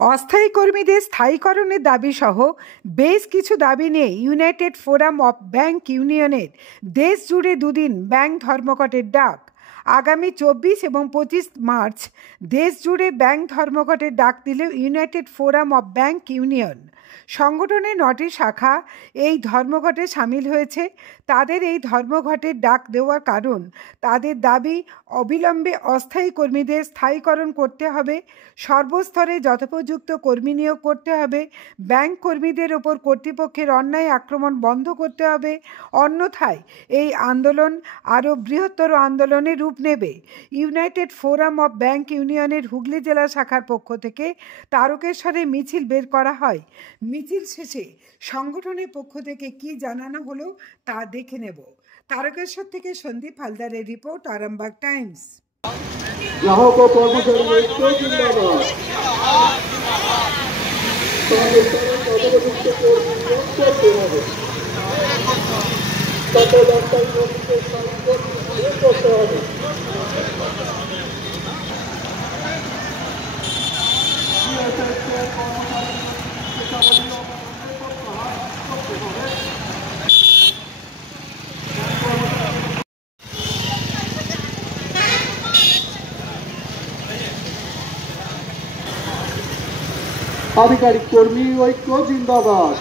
অস্থায়ী কর্মীদের স্থায়ীকরণের দাবিসহ বেশ কিছু দাবি নিয়ে ইউনাইটেড ফোরাম অফ ব্যাংক ইউনিয়নের দেশ জুড়ে দুদিন ব্যাংক ধর্মঘটের ডাক। আগামী 24 এবং 25 মার্চ দেশ জুড়ে ব্যাংক ধর্মঘটের ডাক দিলেও United forum of bank union সংগঠনের 9টি শাখা এই ধর্মঘটে সামিল হয়েছে। তাদের এই ধর্মঘটের ডাক দেওয়ার কারণ তাদের দাবি অবিলম্বে অস্থায়ী কর্মীদের স্থায়ীকরণ করতে হবে, সর্বস্তরে যথোপযুক্ত কর্মী নিয়োগ করতে হবে, ব্যাংক কর্মীদের ওপর কর্তৃপক্ষের অন্যায় আক্রমণ বন্ধ করতে হবে, অন্যথায় এই আন্দোলন আরও বৃহত্তর আন্দোলনে রূপ নেবে। ইউনাইটেড ফোরাম অফ ব্যাংক ইউনিয়নের হুগলি জেলা শাখার পক্ষ থেকে তারকেশ্বরে মিছিল বের করা হয়। মিছিল শেষে সংগঠনের পক্ষ থেকে কি জানানো হলো তা দেখে নেব। তারকেশ্বর থেকে সন্দীপ হালদারের রিপোর্ট, আরামবাগ টাইমস। গ্রাহক ও কর্মচারী ঐক্য জিন্দাবাদ। করতে হবে, করতে হবে। আধিকারিক কর্মী ঐক্য জিন্দাবাদ।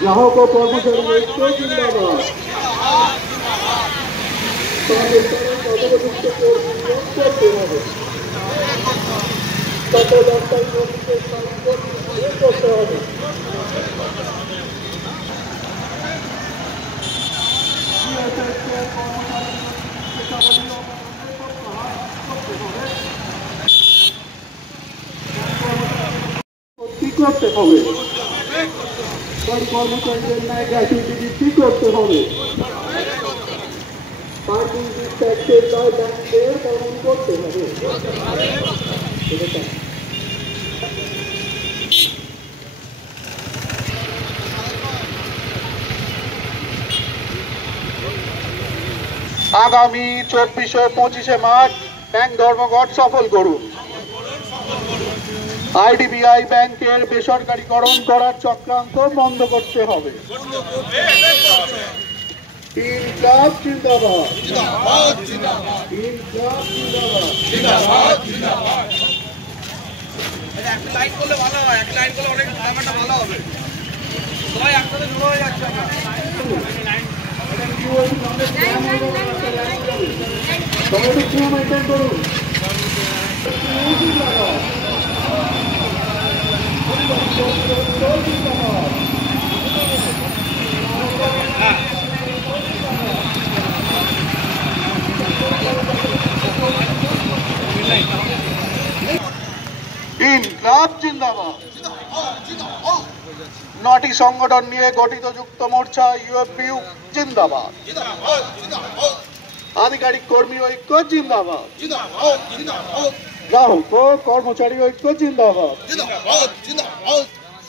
গ্রাহক ও কর্মচারী ঐক্য জিন্দাবাদ। করতে হবে, করতে হবে। করতে হবে, কর্মচারীদের ন্যায় গ্র্যাচুইটি বৃদ্ধি করতে হবে। পার্কিং ট্যাক্সের দায় ব্যাংকের পালন করতে হবে। আগামী 24 ও 25 মার্চ ব্যাংক ধর্মঘট সফল করুন। আইডিবিআই ব্যাংকের বেসরকারীকরণ করার চক্রান্ত বন্ধ করতে হবে। ইনকলাব জিন্দাবাদ, ইনকলাব জিন্দাবাদ। একটা লাইন করলে ভালো হয়, একটা লাইন করলে অনেক ব্যাপারটা ভালো হবে। সবাই একসাথে জড়ো হয়ে যাচ্ছে। সবাই একটু মেনটেন করুন। ইনকলাব জিন্দাবাদ। 9টি সংগঠন নিয়ে গঠিত যুক্ত মোর্চা ইউএফবিউ জিন্দাবাদ। আধিকারিক কর্মী ঐক্য জিন্দাবাদ। গ্রাহক ও কর্মচারী ঐক্য জিন্দাবাদ।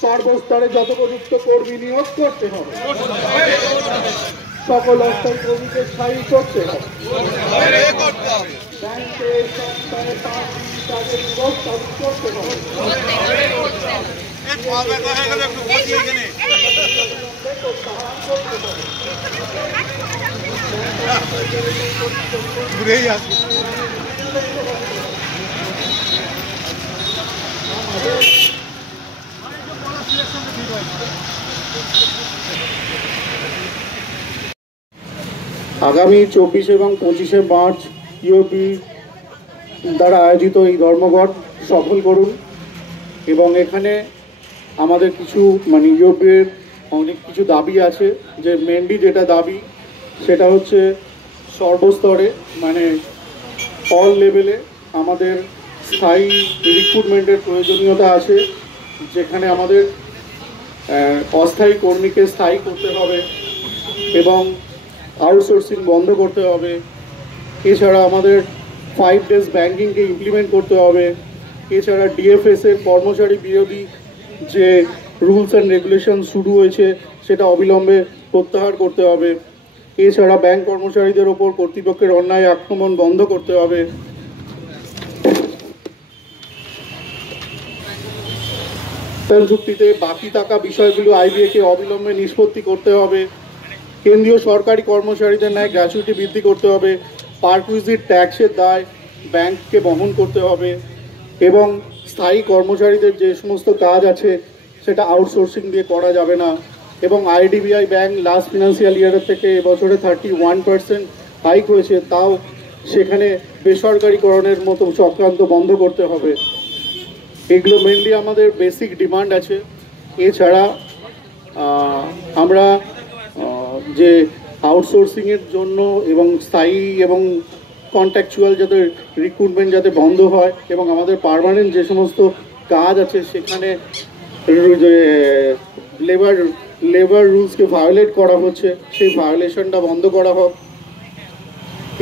সর্বস্তরে যথোপযুক্ত কর্মী নিয়োগ করতে হবে, সকল অস্থায়ী কর্মীকে স্থায়ী করতে হবে। ব্যাংকের সংস্থায় কাজের নিয়োগ চালু করতে হবে। আগামী 24 এবং 25 মার্চ ইউপি দ্বারা আয়োজিত এই ধর্মঘট সফল করুন এবং এখানে আমাদের কিছু ইউপির অনেক কিছু দাবি আছে। যে মেনলি যেটা দাবি সেটা হচ্ছে সর্বস্তরে অল লেভেলে আমাদের স্থায়ী রিক্রুটমেন্টের প্রয়োজনীয়তা আছে, যেখানে আমাদের অস্থায়ী কর্মীকে স্থায়ী করতে হবে এবং আউটসোর্সিং বন্ধ করতে হবে। এছাড়া আমাদের 5 ডেজ ব্যাংকিংকে ইমপ্লিমেন্ট করতে হবে। এছাড়া ডিএফএসের কর্মচারী বিরোধী যে রুলস অ্যান্ড রেগুলেশন শুরু হয়েছে সেটা অবিলম্বে প্রত্যাহার করতে হবে। এছাড়া ব্যাংক কর্মচারীদের ওপর কর্তৃপক্ষের অন্যায় আক্রমণ বন্ধ করতে হবে। নিস্তার চুক্তিতে বাকি থাকা বিষয়গুলো আইবিএকে অবিলম্বে নিষ্পত্তি করতে হবে। কেন্দ্রীয় সরকারি কর্মচারীদের ন্যায় গ্র্যাচুইটি বৃদ্ধি করতে হবে। পারকুইজিট ট্যাক্সের দায় ব্যাংককে বহন করতে হবে এবং স্থায়ী কর্মচারীদের যে সমস্ত কাজ আছে সেটা আউটসোর্সিং দিয়ে করা যাবে না। এবং আইডিবিআই ব্যাংক লাস্ট ফিনান্সিয়াল ইয়ারের থেকে এবছরে 31% হাইক হয়েছে, তাও সেখানে বেসরকারিকরণের মতো চক্রান্ত বন্ধ করতে হবে। এগুলো মেনলি আমাদের বেসিক ডিমান্ড আছে। এছাড়া আমরা যে আউটসোর্সিংয়ের জন্য এবং স্থায়ী এবং কন্ট্রাকচুয়াল যাতে রিক্রুটমেন্ট যাতে বন্ধ হয় এবং আমাদের পার্মানেন্ট যে সমস্ত কাজ আছে সেখানে লেবার রুলসকে ভায়োলেট করা হচ্ছে সেই ভায়োলেশনটা বন্ধ করা হোক।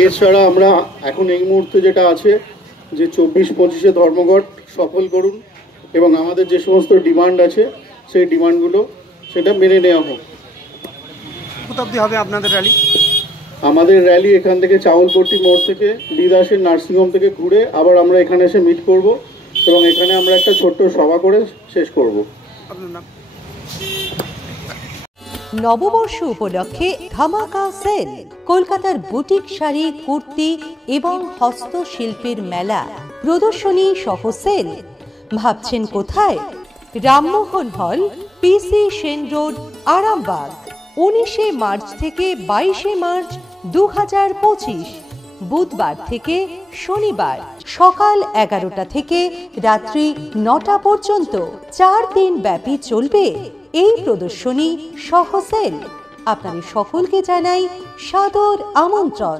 এছাড়া আমরা এখন এই মুহূর্তে যেটা আছে যে 24-25 ধর্মঘট সফল করুন এবং আমাদের যে সমস্ত ডিমান্ড আছে সেই ডিমান্ডগুলো সেটা মেনে নেওয়া হোক। কোথা অবধি হবে আপনাদের র্যালি? আমাদের র্যালি এখান থেকে চাউলপট্টি মোড় থেকে বিদাসের নার্সিংহোম থেকে ঘুরে আবার আমরা এখানে এসে মিট করব এবং এখানে আমরা একটা ছোট্ট সভা করে শেষ করব। আপনার নাম? নববর্ষ উপলক্ষে ধামাকা সেল, কলকাতার বুটিক শাড়ি, কুর্তি এবং হস্তশিল্পের মেলা, প্রদর্শনী সহ সেল। ভাবছেন কোথায়? রামমোহন হল, পিসি সেন রোড, আরামবাগ। 19 মার্চ থেকে 22 মার্চ 2025, বুধবার থেকে শনিবার, সকাল 11টা থেকে রাত্রি 9টা পর্যন্ত 4 দিন ব্যাপী চলবে এই প্রদর্শনী সহ সেল। আপনাদের সকলকে জানাই সাদর আমন্ত্রণ।